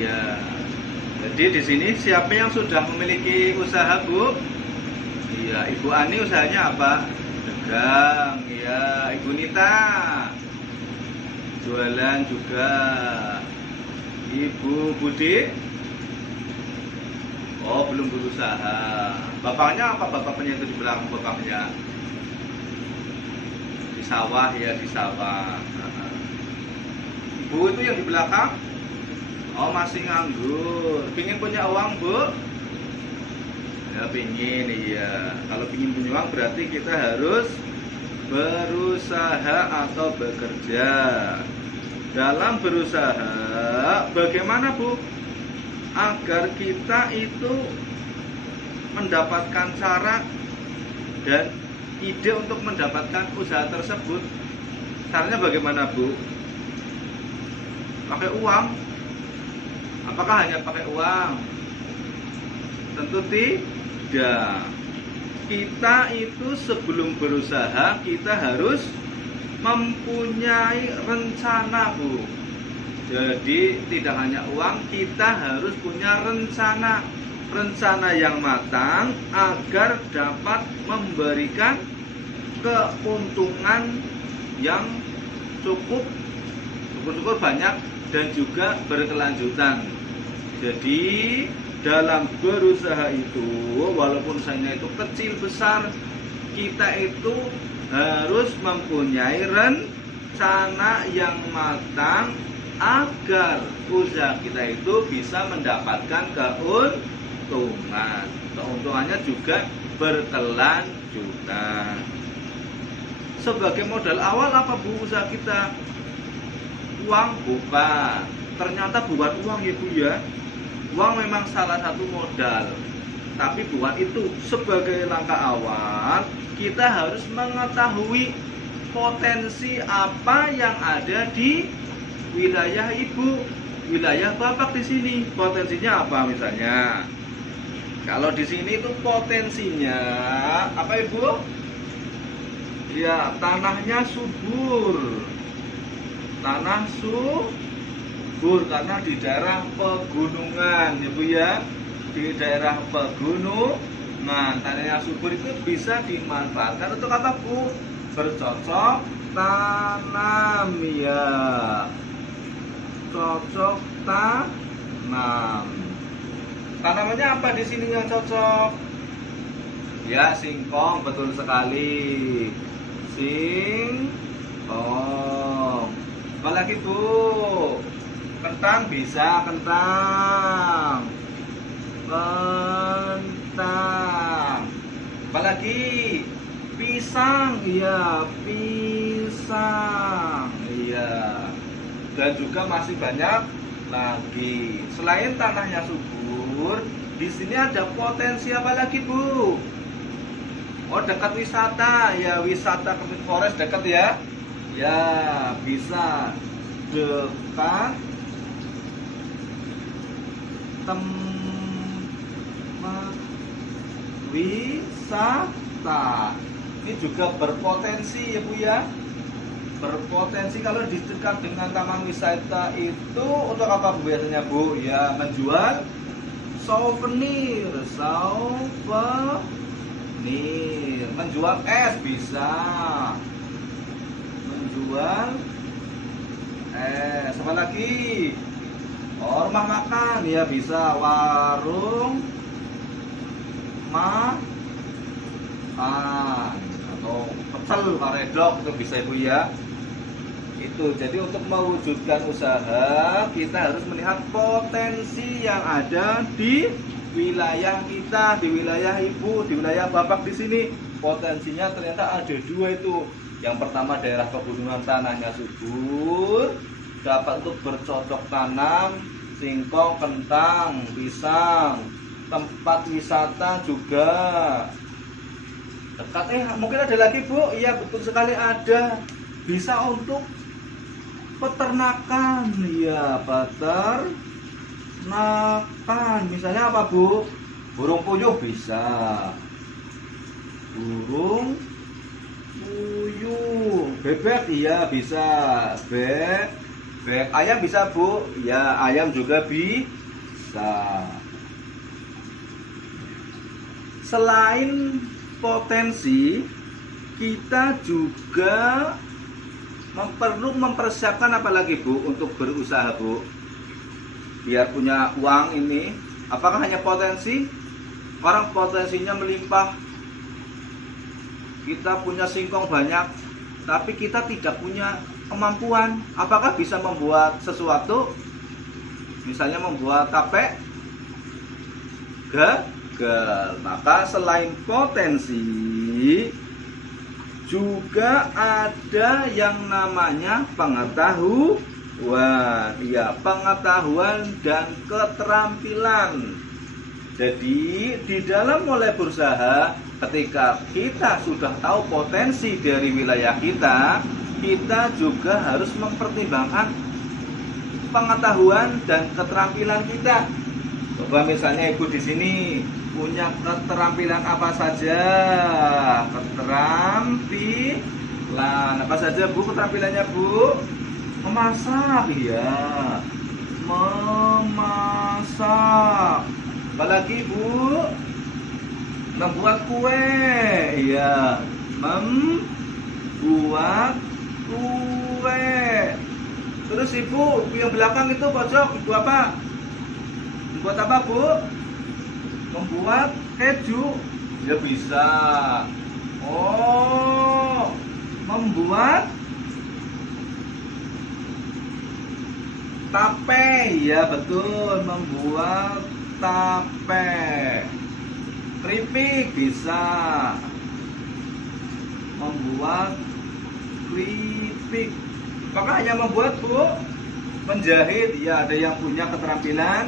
Iya. Jadi di sini siapa yang sudah memiliki usaha, Bu? Iya, Ibu Ani usahanya apa? Dagang. Iya, Ibu Nita jualan juga. Ibu Budi? Oh, belum berusaha. Bapaknya apa? Bapaknya itu di belakang bapaknya. Di sawah ya, di sawah. Ibu itu yang di belakang? Oh, masih nganggur. Pingin punya uang, Bu? Ya, pingin, iya. Kalau pingin punya uang berarti kita harus berusaha atau bekerja. Dalam berusaha, bagaimana, Bu? Agar kita itu mendapatkan cara dan ide untuk mendapatkan usaha tersebut. Caranya bagaimana, Bu? Pakai uang? Apakah hanya pakai uang? Tentu tidak. Kita itu sebelum berusaha, kita harus mempunyai rencana, Bu. Jadi tidak hanya uang, kita harus punya rencana. Rencana yang matang agar dapat memberikan keuntungan yang cukup banyak dan juga berkelanjutan. Jadi dalam berusaha itu, walaupun usahanya itu kecil besar, kita itu harus mempunyai rencana yang matang agar usaha kita itu bisa mendapatkan keuntungan. Keuntungannya juga berkelanjutan. Sebagai modal awal apa, Bu, usaha kita? Uang? Bukan. Ternyata bukan uang ya, Bu ya. Uang memang salah satu modal. Tapi bukan itu. Sebagai langkah awal, kita harus mengetahui potensi apa yang ada di wilayah Ibu, wilayah Bapak di sini. Potensinya apa misalnya? Kalau di sini itu potensinya apa, Ibu? Ya, tanahnya subur. Tanah subur karena di daerah pegunungan, ya, Bu ya. Di daerah pegunungan, tanahnya subur itu bisa dimanfaatkan untuk apa, Bu? Bercocok tanam, ya. Cocok tanam. Tanamannya apa di sini yang cocok? Ya, singkong, betul sekali. Singkong. Apalagi, Bu? Kentang bisa, kentang. Kentang. Apalagi? Pisang, iya, pisang, iya. Dan juga masih banyak lagi. Selain tanahnya subur, di sini ada potensi apa lagi, Bu? Oh, dekat wisata, ya, wisata Kemit Forest dekat ya. Ya, bisa dekat tempat wisata. Ini juga berpotensi ya, Bu ya. Berpotensi. Kalau di dekat dengan taman wisata itu untuk apa, Bu, biasanya, Bu? Ya, menjual souvenir. Menjual es bisa. Menjual es. Apa lagi? Oh, rumah makan ya, bisa. Warung makan atau pecel, paredok itu bisa, Ibu ya. Itu jadi untuk mewujudkan usaha kita harus melihat potensi yang ada di wilayah kita, di wilayah Ibu, di wilayah Bapak di sini. Potensinya ternyata ada dua itu. Yang pertama daerah pegunungan, tanahnya subur, dapat untuk bercocok tanam, singkong, kentang, pisang. Tempat wisata juga dekat. Mungkin ada lagi, Bu? Iya, betul sekali ada. Bisa untuk peternakan, ya, peternakan. Misalnya apa, Bu? Burung puyuh bisa. Burung puyuh. Bebek, iya bisa. bebek. Ayam bisa Bu? Ya, ayam juga bisa. Selain potensi, kita juga perlu mempersiapkan apa lagi Bu untuk berusaha Bu? Biar punya uang ini, apakah hanya potensi? Orang potensinya melimpah, kita punya singkong banyak, tapi kita tidak punya kemampuan. Apakah bisa membuat sesuatu? Misalnya membuat tape? Gagal. Maka selain potensi, juga ada yang namanya pengetahuan. Ya, pengetahuan dan keterampilan. Jadi di dalam mulai berusaha, ketika kita sudah tahu potensi dari wilayah kita, kita juga harus mempertimbangkan pengetahuan dan keterampilan kita. Coba misalnya Ibu di sini punya keterampilan apa saja? Keterampilan apa saja Bu keterampilannya Bu? Memasak ya. Memasak. Apalagi Bu? Membuat kue ya. Membuat kue. Terus Ibu yang belakang itu pojok Ibu apa? Membuat apa Bu? Membuat keju. Ya bisa. Oh, membuat tape. Ya betul, membuat tape. Keripik bisa. Membuat keripik. Apakah hanya membuat Bu? Menjahit. Ya, ada yang punya keterampilan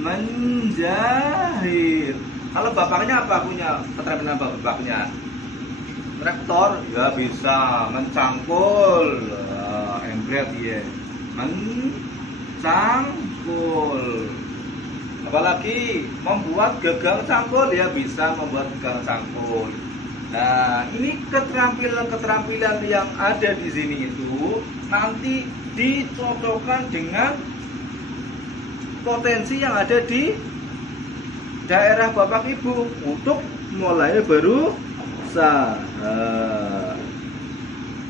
menjahit. Kalau bapaknya apa punya keterampilan apa bapaknya? Rektor. Ya bisa. Mencangkul. Embret ya. Mencangkul. Apalagi membuat gagang cangkul. Ya bisa membuat gagang cangkul. Nah, ini keterampilan-keterampilan yang ada di sini itu nanti dicocokkan dengan potensi yang ada di daerah Bapak Ibu untuk mulai berusaha.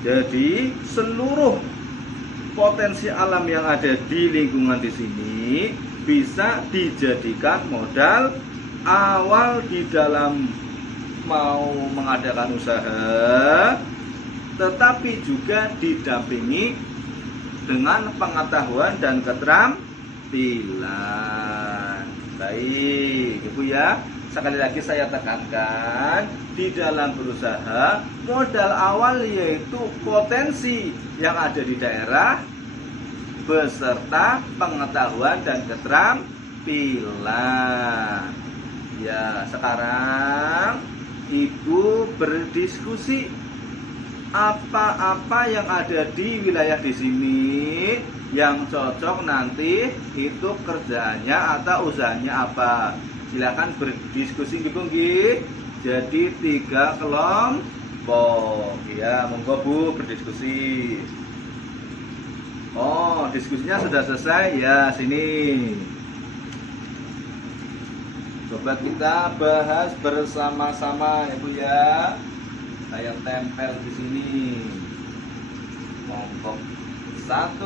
Jadi seluruh potensi alam yang ada di lingkungan di sini bisa dijadikan modal awal di dalam mau mengadakan usaha, tetapi juga didampingi dengan pengetahuan dan keterampilan. Baik, Ibu ya. Sekali lagi saya tekankan, di dalam berusaha modal awal yaitu potensi yang ada di daerah beserta pengetahuan dan keterampilan. Ya, sekarang Ibu berdiskusi apa-apa yang ada di wilayah di sini yang cocok nanti itu kerjaannya atau usahanya apa. Silakan berdiskusi Ibu nggih. Jadi 3 kelompok. Ya, monggo Bu berdiskusi. Oh, diskusinya sudah selesai ya, sini. Coba kita bahas bersama-sama ya Bu ya. Saya tempel di sini. Kelompok 1,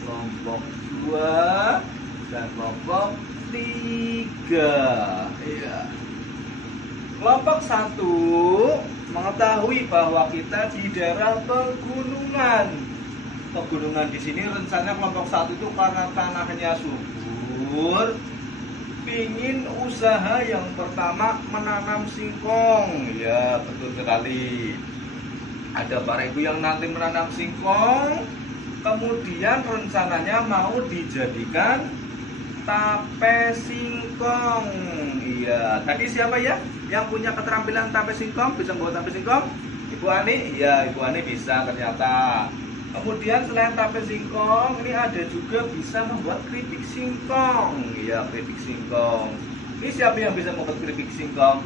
kelompok 2, dan kelompok 3. Iya. Kelompok 1 mengetahui bahwa kita di daerah pegunungan. Pegunungan di sini rencana kelompok 1 itu karena tanahnya subur, ingin usaha yang pertama menanam singkong. Ya betul sekali. Ada para ibu yang nanti menanam singkong, kemudian rencananya mau dijadikan tape singkong. Iya, tadi siapa ya yang punya keterampilan tape singkong, bisa membuat tape singkong? Ibu Ani. Ya, Ibu Ani bisa ternyata. Kemudian selain tape singkong, ini ada juga bisa membuat keripik singkong. Ya, keripik singkong. Ini siapa yang bisa membuat keripik singkong?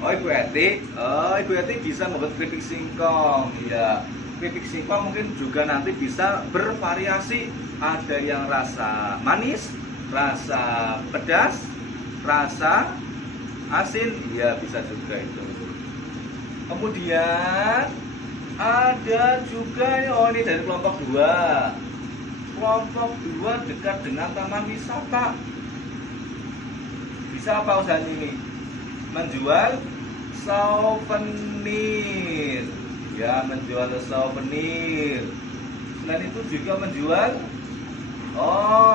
Oh, Ibu Eti. Oh, Ibu Eti bisa membuat keripik singkong. Ya. keripik singkong mungkin juga nanti bisa bervariasi, ada yang rasa manis, rasa pedas, rasa asin, ya bisa juga itu. Kemudian ada juga ini dari kelompok 2. Kelompok 2 dekat dengan taman wisata. Bisa apa usaha ini? Menjual souvenir. Ya, menjual souvenir. Selain itu juga menjual,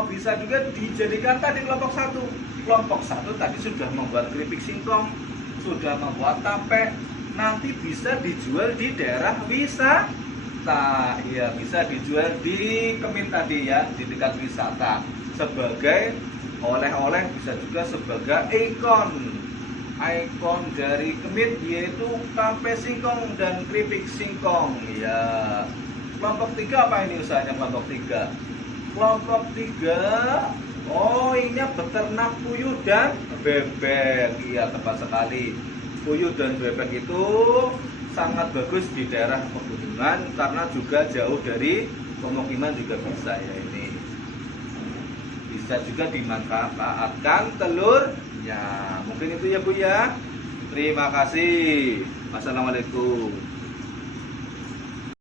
bisa juga dijadikan tadi kelompok 1. Kelompok 1 tadi sudah membuat keripik singkong, sudah membuat tape, nanti bisa dijual di daerah wisata. Ya, bisa dijual di Kemit tadi ya, di dekat wisata. Sebagai oleh-oleh, bisa juga sebagai ikon dari Kemit, yaitu tape singkong dan keripik singkong. Ya. Kelompok 3 apa ini usahanya kelompok 3? Kelompok 3, ini beternak puyuh dan bebek. Iya, tepat sekali. Puyuh dan bebek itu sangat bagus di daerah pegunungan karena juga jauh dari pemukiman juga bisa ya ini. Bisa juga dimanfaatkan telurnya. Mungkin itu ya Bu ya. Terima kasih. Wassalamualaikum.